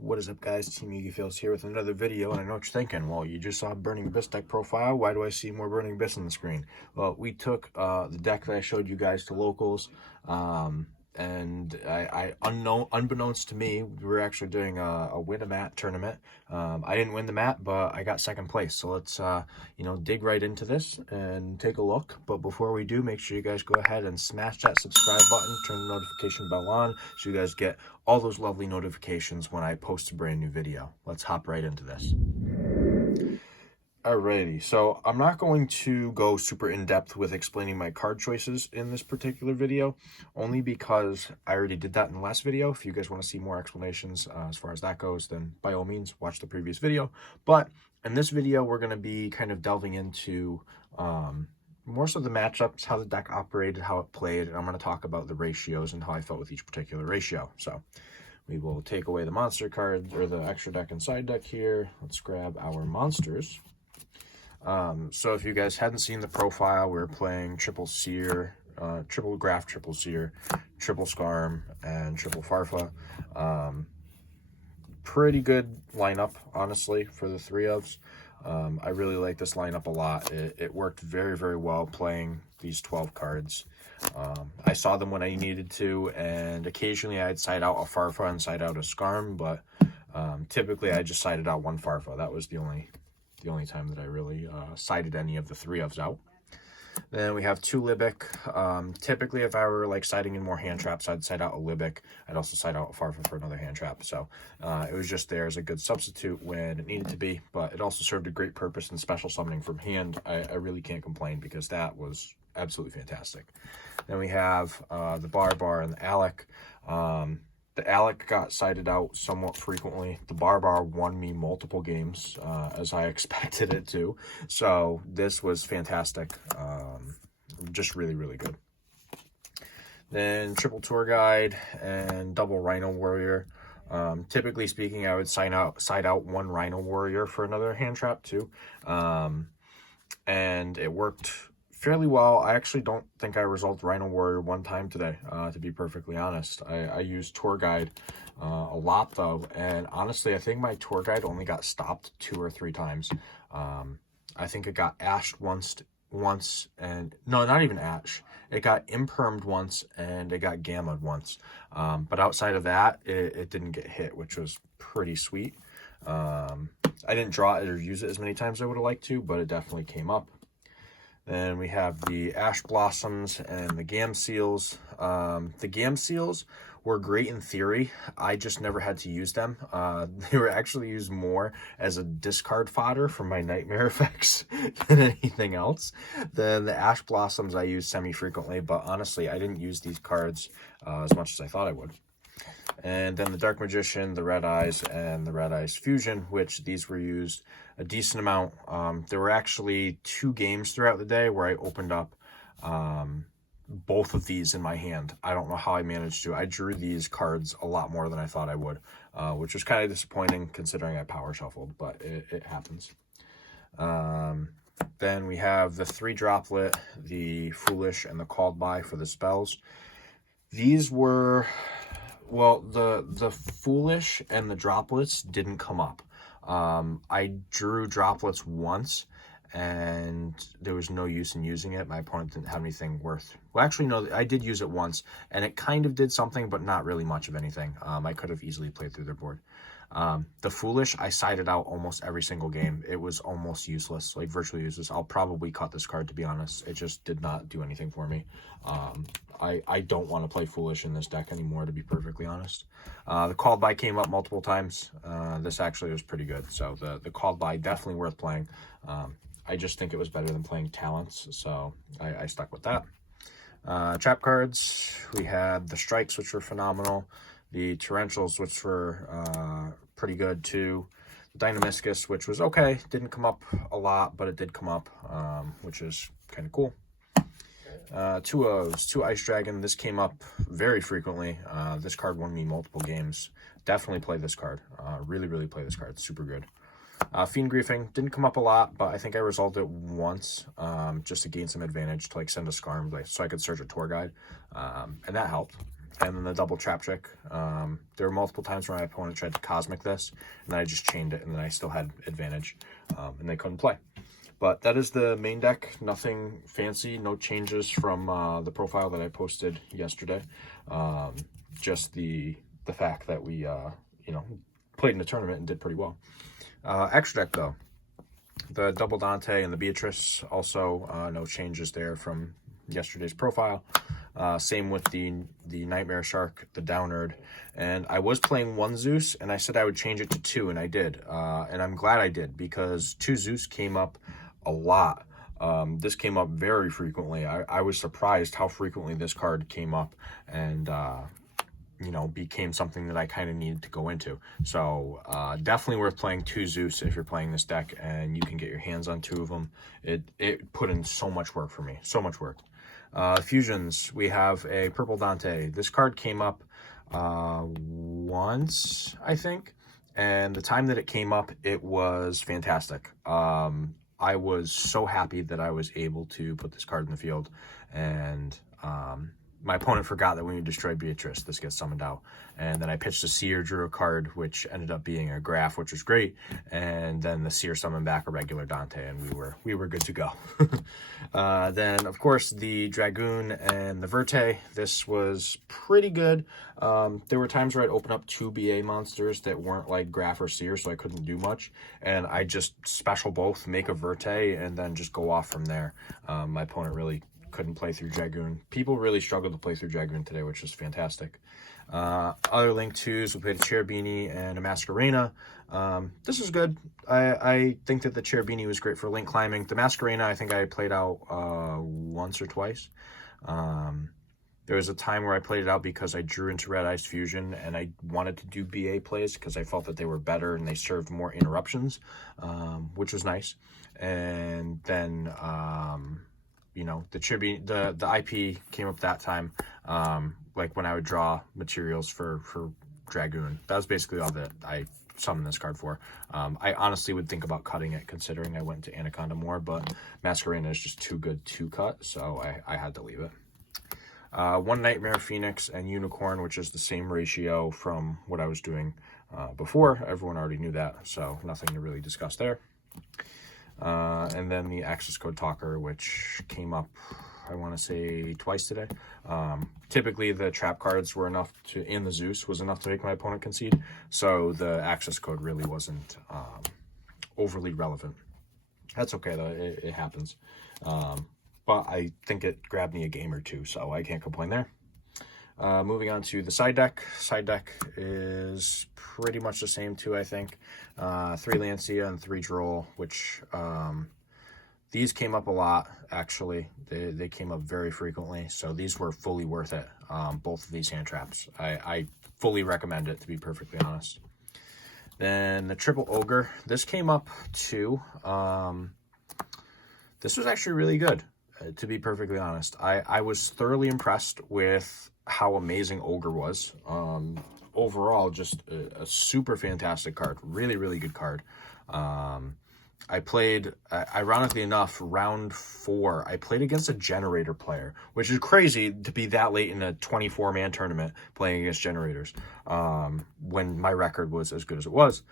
What is up, guys? Team Yugi here with another video, and I know what you're thinking. Well, you just saw Burning Abyss deck profile. Why do I see more Burning Abyss on the screen? Well, we took the deck that I showed you guys to locals, and unbeknownst to me, we were actually doing a win a mat tournament. I didn't win the mat, but I got second place. So let's dig right into this and take a look. But before we do, make sure you guys go ahead and smash that subscribe button, turn the notification bell on, so you guys get all those lovely notifications when I post a brand new video. Let's hop right into this. Alrighty, so I'm not going to go super in-depth with explaining my card choices in this particular video, only because I already did that in the last video. If you guys want to see more explanations as far as that goes, then by all means, watch the previous video. But in this video, we're going to be kind of delving into more so the matchups, how the deck operated, how it played, and I'm going to talk about the ratios and how I felt with each particular ratio. So we will take away the monster cards, or the extra deck and side deck here. Let's grab our monsters. So if you guys hadn't seen the profile, we were playing triple Seer, triple Graph, triple Seer, triple Scarm, and triple Farfa. Pretty good lineup, honestly, for the three ofs. I really like this lineup a lot. It worked very, very well playing these 12 cards. I saw them when I needed to, and occasionally I'd side out a Farfa and side out a Scarm, but typically I just sided out one Farfa. That was the only time that I really sided any of the three ofs out. Then we have two Limbic. Typically, if I were like siding in more hand traps, I'd side out a Limbic. I'd also side out a Farfa for another hand trap. So it was just there as a good substitute when it needed to be, but it also served a great purpose in special summoning from hand. I really can't complain because that was absolutely fantastic. Then we have the Barbar and the Alec. The Alec got sided out somewhat frequently. The Barbar won me multiple games, as I expected it to. So this was fantastic. Just really, really good. Then triple Tour Guide and double Rhino Warrior. Typically speaking, I would side out one Rhino Warrior for another hand trap too. And it worked fairly well. I actually don't think I resolved Rhino Warrior one time today, to be perfectly honest. I used Tour Guide a lot though, and honestly I think my Tour Guide only got stopped 2 or 3 times. I think it got ashed once, and no, not even ash. It got impermed once, and it got gammaed once. But outside of that, it didn't get hit, which was pretty sweet. I didn't draw it or use it as many times as I would have liked to, but it definitely came up. Then we have the Ash Blossoms and the Gam Seals. The Gam Seals were great in theory. I just never had to use them. They were actually used more as a discard fodder for my nightmare effects than anything else. Then the Ash Blossoms I use semi-frequently, but honestly, I didn't use these cards as much as I thought I would. And then the Dark Magician, the Red Eyes, and the Red Eyes Fusion, which these were used a decent amount. There were actually 2 games throughout the day where I opened up both of these in my hand. I don't know how I managed to. I drew these cards a lot more than I thought I would, which was kind of disappointing considering I power shuffled, but it happens. Then we have the 3 Droplet, the Foolish, and the Called By for the spells. These were... Well, the Foolish and the Droplets didn't come up. I drew Droplets once, and there was no use in using it. My opponent didn't have anything worth... Well, actually, no, I did use it once, and it kind of did something, but not really much of anything. I could have easily played through their board. The Foolish, I sided out almost every single game. It was almost useless, like virtually useless. I'll probably cut this card, to be honest. It just did not do anything for me. I don't want to play Foolish in this deck anymore, to be perfectly honest. The Called By came up multiple times. This actually was pretty good. So the Called By, definitely worth playing. I just think it was better than playing Talents, so I stuck with that. Trap cards, we had the Strikes, which were phenomenal. The Torrentials, which were pretty good too. The Dynamiscus, which was okay. Didn't come up a lot, but it did come up, which is kind of cool. 2 O's, 2 Ice Dragon. This came up very frequently. This card won me multiple games. Definitely play this card. Really, really play this card. Super good. Fiend Griefing didn't come up a lot, but I think I resolved it once, just to gain some advantage to like send a Scarm, so I could search a Tour Guide, and that helped. and then the double trap trick. There were multiple times where my opponent tried to cosmic this, and then I just chained it, and then I still had advantage, and they couldn't play. But that is the main deck. Nothing fancy, no changes from the profile that I posted yesterday. Just the fact that we, you know, played in a tournament and did pretty well. Extra deck, though. The double Dante and the Beatrice, also no changes there from yesterday's profile. Same with the Nightmare Shark, the Downerd. And I was playing 1 Zeus, and I said I would change it to 2, and I did. And I'm glad I did, because 2 Zeus came up a lot. This came up very frequently. I was surprised how frequently this card came up, and you know, became something that I kind of needed to go into. So definitely worth playing 2 Zeus if you're playing this deck, and you can get your hands on 2 of them. It put in so much work for me, so much work. Fusions, we have a purple Dante. This card came up once, I think, and the time that it came up, it was fantastic. I was so happy that I was able to put this card in the field, and my opponent forgot that when you destroy Beatrice, this gets summoned out. And then I pitched a Seer, drew a card, which ended up being a Graph, which was great. And then the Seer summoned back a regular Dante, and we were good to go. Then, of course, the Dragoon and the Verte. This was pretty good. There were times where I'd open up 2 BA monsters that weren't like Graph or Seer, so I couldn't do much. And I just special both, make a Verte, and then just go off from there. My opponent really couldn't play through Dragoon. People really struggled to play through Dragoon today, which is fantastic. Other Link 2s, we played a Cherubini and a Masquerena. This is good. I think that the Cherubini was great for Link climbing. The Masquerena, I think I played out once or twice. There was a time where I played it out because I drew into Red Eyes Fusion, and I wanted to do BA plays because I felt that they were better and they served more interruptions, which was nice. And then you know, the IP came up that time, like when I would draw materials for Dragoon. That was basically all that I summoned this card for. I honestly would think about cutting it, considering I went to Anaconda more, but Masquerena is just too good to cut, so I had to leave it. 1 Nightmare Phoenix and Unicorn, which is the same ratio from what I was doing before. Everyone already knew that, so nothing to really discuss there. And then the Access Code Talker, which came up, I want to say, twice today. Typically, the trap cards were enough to, in the Zeus, was enough to make my opponent concede. So the Access Code really wasn't overly relevant. That's okay, though. It happens. But I think it grabbed me a game or 2, so I can't complain there. Moving on to the side deck. Side deck is pretty much the same too, I think. 3 Lancia and 3 Droll, which these came up a lot, actually. They came up very frequently, so these were fully worth it, both of these hand traps. I fully recommend it, to be perfectly honest. Then the triple Ogre. This came up too. This was actually really good, to be perfectly honest. I was thoroughly impressed with how amazing Ogre was. Overall, just a super fantastic card. Really, really good card. I played, ironically enough, round 4, I played against a Generator player, which is crazy to be that late in a 24-man tournament playing against Generators, when my record was as good as it was.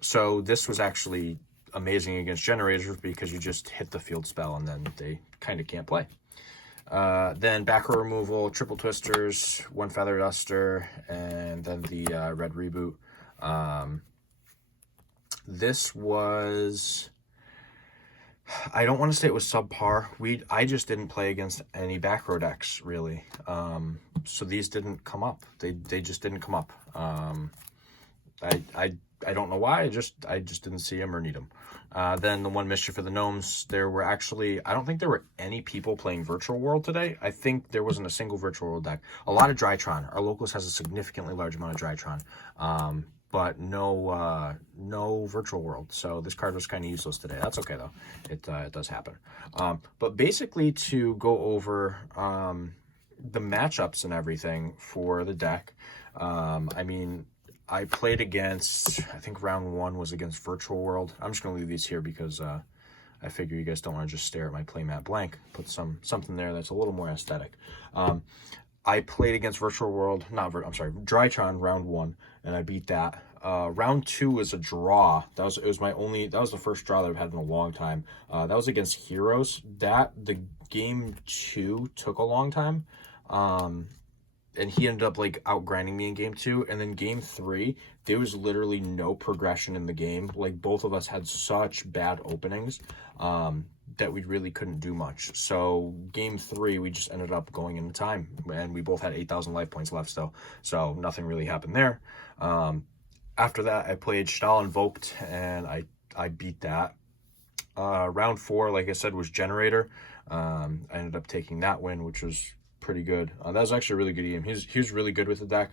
So this was actually amazing against Generators because you just hit the field spell and then they kind of can't play. Then back row removal, triple twisters, 1 feather duster, and then the red reboot. This was, I don't want to say it was subpar. I just didn't play against any back row decks really. So these didn't come up. They just didn't come up. I don't know why. I just didn't see them or need them. Then the 1 Mischief for the Gnomes. There were actually, I don't think there were any people playing Virtual World today. I think there wasn't a single Virtual World deck. A lot of Drytron. Our locals has a significantly large amount of Drytron, but no Virtual World. So this card was kind of useless today. That's okay though. It does happen. But basically, to go over the matchups and everything for the deck. I mean, I played against, I think round 1 was against Virtual World. I'm just going to leave these here because I figure you guys don't want to just stare at my playmat blank. Put something there that's a little more aesthetic. I played against Virtual World, I'm sorry, Drytron round 1, and I beat that. Round 2 was a draw. That was the first draw that I've had in a long time. That was against Heroes. The game 2 took a long time. And he ended up like outgrinding me in game 2, and then game 3 there was literally no progression in the game. Like, both of us had such bad openings that we really couldn't do much. So game 3 we just ended up going into time, and we both had 8,000 life points left still, so nothing really happened there. After that I played Shadal Invoked, and I beat that. Round 4, like I said, was Generator. I ended up taking that win, which was pretty good. That was actually a really good game. He was really good with the deck.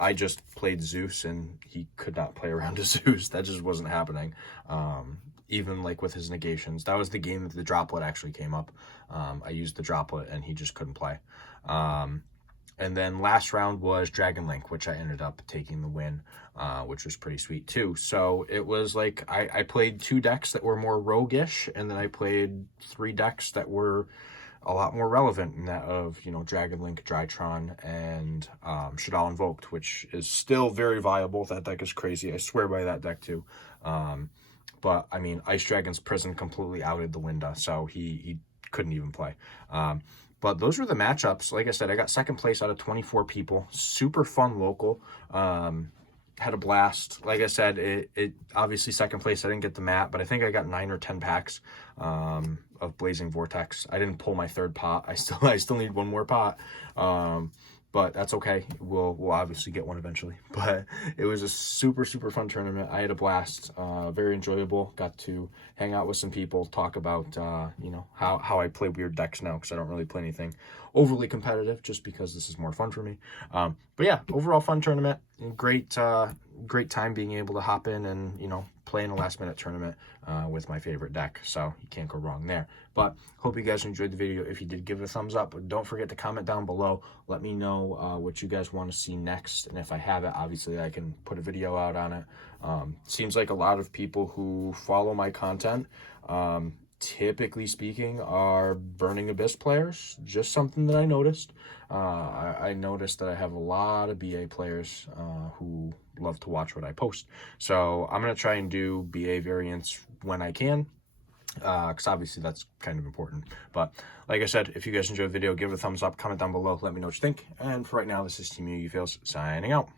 I just played Zeus, and he could not play around a Zeus. That just wasn't happening. Even like with his negations. That was the game that the Droplet actually came up. I used the Droplet, and he just couldn't play. And then last round was Dragon Link, which I ended up taking the win, which was pretty sweet too. So it was like I played 2 decks that were more roguish, and then I played 3 decks that were a lot more relevant, in that of, you know, Dragon Link, Drytron, and Shadal Invoked, which is still very viable. That deck is crazy. I swear by that deck too. But I mean, Ice Dragon's Prison completely outed the window, so he couldn't even play. But those were the matchups. Like I said, I got second place out of 24 people. Super fun local. Had a blast. Like I said, it obviously second place. I didn't get the mat, but I think I got 9 or 10 packs of Blazing Vortex. I didn't pull my 3rd pot. I still need 1 more pot. But that's okay. We'll obviously get one eventually. But it was a super fun tournament. I had a blast. Very enjoyable. Got to hang out with some people, talk about you know, how I play weird decks now, because I don't really play anything overly competitive, just because this is more fun for me. But yeah, overall fun tournament. Great time being able to hop in and, you know, play in a last minute tournament with my favorite deck. So you can't go wrong there. But hope you guys enjoyed the video. If you did, give it a thumbs up. Don't forget to comment down below. Let me know what you guys want to see next. And if I have it, obviously I can put a video out on it. Seems like a lot of people who follow my content, typically speaking, are Burning Abyss players. Just something that I noticed. I noticed that I have a lot of BA players who love to watch what I post. So I'm going to try and do BA variants when I can, because obviously that's kind of important. But like I said, if you guys enjoyed the video, give it a thumbs up, comment down below, let me know what you think. And for right now, this is Team Yugi Feels signing out.